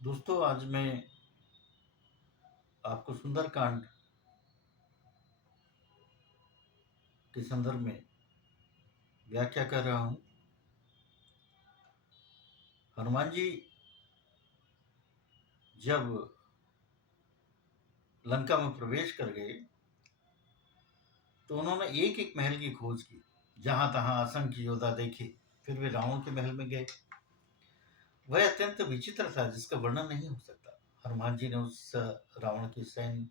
दोस्तों, आज मैं आपको सुंदरकांड के संदर्भ में व्याख्या कर रहा हूँ। हनुमान जी जब लंका में प्रवेश कर गए तो उन्होंने एक-एक महल की खोज की। जहाँ-तहाँ असंख्य योद्धा देखे, फिर वे रावण के महल में गए। वह अत्यंत विचित्र था जिसका वर्णन नहीं हो सकता। हनुमान जी ने उस रावण के सैन्य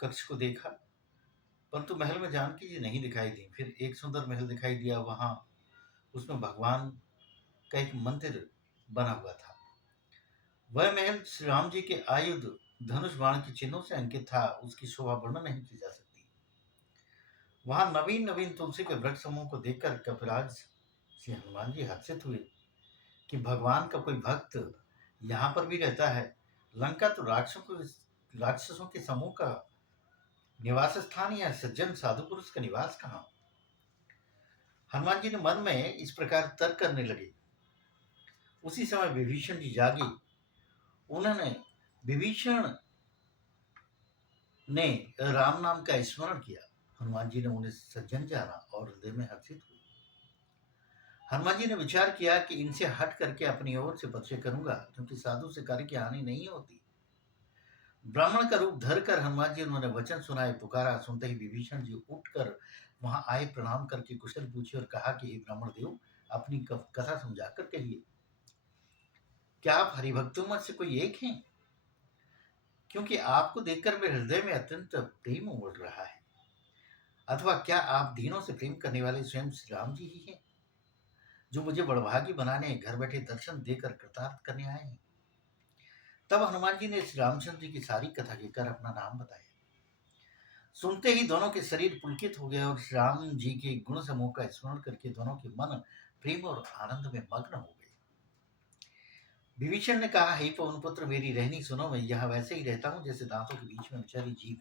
कक्ष को देखा, परंतु महल में जानकी जी नहीं दिखाई दी। फिर एक सुंदर महल दिखाई दिया। वहाँ उसमें भगवान का एक मंदिर बना हुआ था। वह महल श्री राम जी के आयुध धनुष बाण के चिन्हों से अंकित था। उसकी शोभा वर्णन नहीं की जा सकती। वहां नवीन नवीन तुलसी के वृक्ष समूह को देखकर कपिराज श्री हनुमान जी हर्षित हुए कि भगवान का कोई भक्त यहाँ पर भी रहता है। लंका तो राक्षसों के समूह का निवास स्थान या सज्जन साधु पुरुष का निवास कहाँ। हनुमान जी ने मन में इस प्रकार तर्क करने लगे। उसी समय विभीषण जी जागे। उन्होंने विभीषण ने राम नाम का स्मरण किया। हनुमान जी ने उन्हें सज्जन जाना और हृदय में हर्षित हुए। हनुमान जी ने विचार किया कि इनसे हट करके अपनी ओर से पीछे करूंगा, क्योंकि साधु से कार्य की हानि नहीं होती। ब्राह्मण का रूप धरकर हनुमान जी उन्होंने वचन सुनाए, पुकारा। सुनते ही विभीषण जी उठकर वहां आए, प्रणाम करके कुशल पूछे और कहा कि हे ब्राह्मण देव, अपनी कथा समझाकर कहिए, क्या आप हरिभक्तों में से कोई एक हैं? क्योंकि आपको देखकर मेरे हृदय में अत्यंत प्रेम उमड़ रहा है। अथवा क्या आप दीनों से प्रेम करने वाले स्वयं श्री राम जी ही हैं, जो मुझे बड़भागी बनाने घर बैठे दर्शन देकर कृतार्थ करने आए हैं? तब हनुमान जी ने श्री रामचंद्र जी की सारी कथा कहकर अपना नाम बताया। सुनते ही दोनों के शरीर पुलकित हो गए और श्री राम जी के गुण समूह का स्मरण करके दोनों के मन प्रेम और आनंद में मग्न हो गए। विभीषण ने कहा, हे पवन पुत्र, मेरी रहनी सुनो। मैं यहाँ वैसे ही रहता हूँ जैसे दांतों के बीच में विचारी जीव।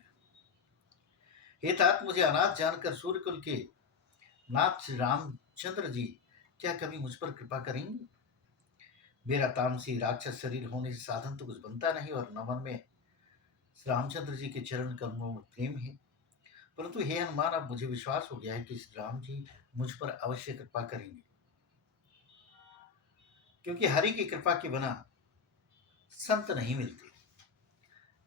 हे तात, मुझे अनाथ जानकर सूर्यकुल के नाथ श्री रामचंद्र जी क्या कभी मुझ पर कृपा करेंगे? मेरा तामसी राक्षस शरीर होने से साधन तो कुछ बनता नहीं और न मन में श्री रामचंद्र जी के चरण कमलों में प्रेम है। परंतु हे हनुमान, अब मुझे विश्वास हो गया है कि श्री राम जी मुझ पर अवश्य कृपा करेंगे, क्योंकि हरि की कृपा के बिना संत नहीं मिलते।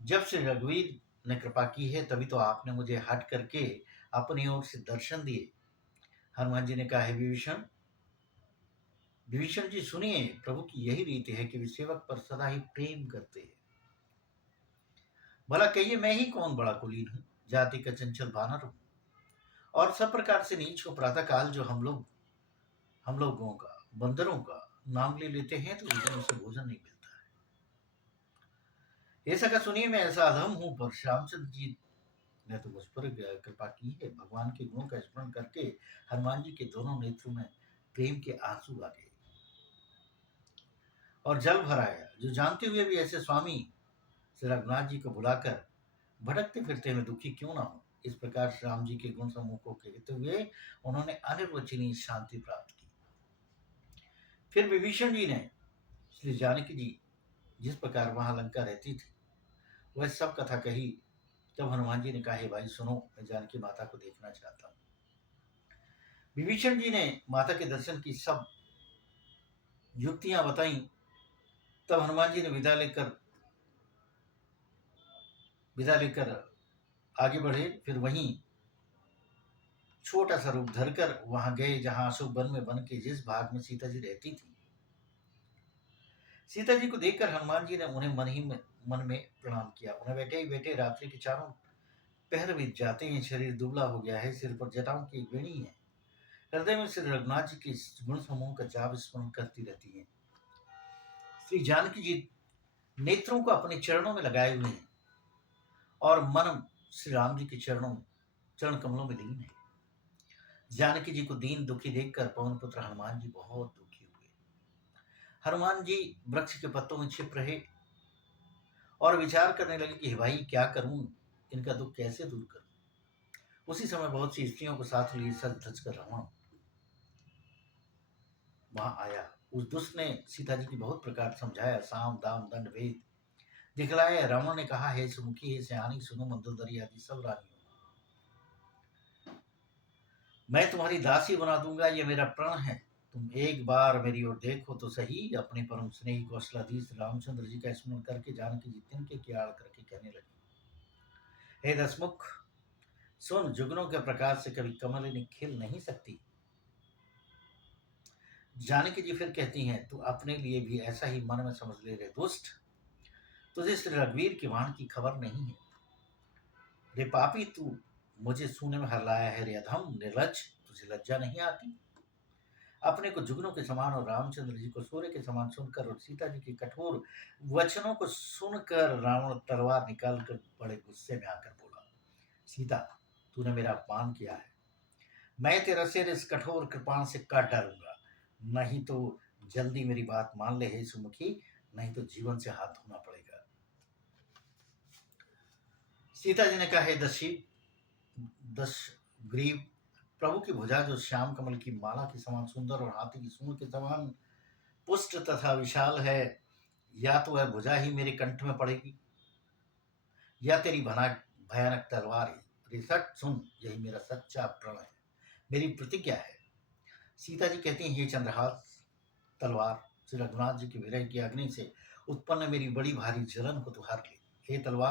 जब श्री रघुवीर ने कृपा की है तभी तो आपने मुझे हट करके अपनी ओर से दर्शन दिए। हनुमान जी ने कहा, है विभीषण, विभीषण जी सुनिए, प्रभु की यही रीति है कि वे सेवक पर सदा ही प्रेम करते हैं। भला कहिए, मैं ही कौन बड़ा कुलीन हूँ, जाति का चंचल बानर हूँ और सब प्रकार से नीच हो। प्रातः काल जो हम लोगों का बंदरों का नाम ले लेते हैं तो उस दिन उसे भोजन नहीं मिलता है। ऐसा का सुनिए, मैं ऐसा अधम हूँ, पर श्यामचंद्र जी ने तो मुझ पर कृपा की है। भगवान के गुणों का स्मरण करके हनुमान जी के दोनों नेत्रों में प्रेम के आंसू आ गए और जल भर आया। जो जानते हुए भी ऐसे स्वामी श्री रघुनाथ जी को बुलाकर भटकते फिरते हुए दुखी क्यों ना हो। इस प्रकार श्री राम जी के गुण समूह को कहते हुए उन्होंने अनिर्वचनीय शांति प्राप्त की। फिर विभीषण जी ने श्री जानकी जी जिस प्रकार वहां लंका रहती थी वह सब कथा कही। तब हनुमान जी ने कहा, हे भाई सुनो, मैं जानकी माता को देखना चाहता हूँ। विभीषण जी ने माता के दर्शन की सब युक्तियां बताई। तब हनुमान जी ने विदा लेकर आगे बढ़े। फिर वहीं छोटा सा रूप धरकर वहां गए जहां अशोक वन में वन के जिस भाग में सीता जी रहती थी। सीता जी को देखकर हनुमान जी ने उन्हें मन में प्रणाम किया। उन्हें बैठे ही बैठे रात्रि के चारों पहर बीत जाते हैं। शरीर दुबला हो गया है, सिर पर जटाओं की एक वेणी है। हृदय में श्री रघुनाथ जी के गुण समूह का जाप स्मरण करती रहती है। श्री जानकी जी नेत्रों को अपने चरणों में लगाए हुए हैं और मन श्री राम जी के चरण कमलों में लीन है। जानकी जी को दीन दुखी देखकर पवन पुत्र हनुमान जी बहुत दुखी हुए। हनुमान जी वृक्ष के पत्तों में छिप रहे और विचार करने लगे कि भाई क्या करूं, इनका दुख कैसे दूर करूं। उसी समय बहुत सी स्त्रियों को साथ लिए सज धज कर रावण वहां आया। उस दुष्ट ने सीता जी की बहुत प्रकार समझाया, साम दाम दंड भेद दिखलाए। रावण ने कहा, हे सुमुखी, हे सयानी, सुनो मंदोदरी आदि सब रानियों, मैं तुम्हारी दासी बना दूंगा, ये मेरा प्रण है। तुम एक बार मेरी ओर देखो तो सही। अपने परम स्नेही कौशलाधीश रामचंद्र जी का स्मरण करके जानकी जी तिनके की आड़ करके कहने लगी, हे दसमुख, सुन, जुगनों के प्रकाश से कभी कमलिनी खिल नहीं सकती। जानकी जी फिर कहती हैं, तू अपने लिए भी ऐसा ही मन में समझ ले रे दुष्ट, तुझे श्री रघुवीर की वाण की खबर नहीं है। रे पापी, तू मुझे सूने में हरलाया है। रे अधम निर्लज, तुझे लज्जा नहीं आती। अपने को जुगनों के समान और रामचंद्र जी को सूर्य के समान सुनकर और सीता जी के कठोर वचनों को सुनकर रावण तलवार निकालकर बड़े गुस्से में आकर बोला, सीता, तूने मेरा अपमान किया है। मैं तेरा सिर इस कठोर कृपाण से काट डालूंगा। नहीं तो जल्दी मेरी बात मान ले हे सुमुखी, नहीं तो जीवन से हाथ धोना पड़ेगा। सीता जी ने कहा, हे दश ग्रीव, प्रभु की भुजा जो श्याम कमल की माला के समान सुंदर और हाथी की सूंड के समान पुष्ट तथा विशाल है, या तो वह भुजा ही मेरे कंठ में पड़ेगी, या तेरी भयानक तलवार ही। रिसट सुन, यही मेरा सच्चा प्रण है, मेरी प्रतिज्ञा है। सीता जी कहती हैं, हे चंद्रहास तलवार, श्री रघुनाथ जी के विरह की अग्नि से उत्पन्न मेरी बड़ी भारी जलन को तू हर ले। हे तलवार,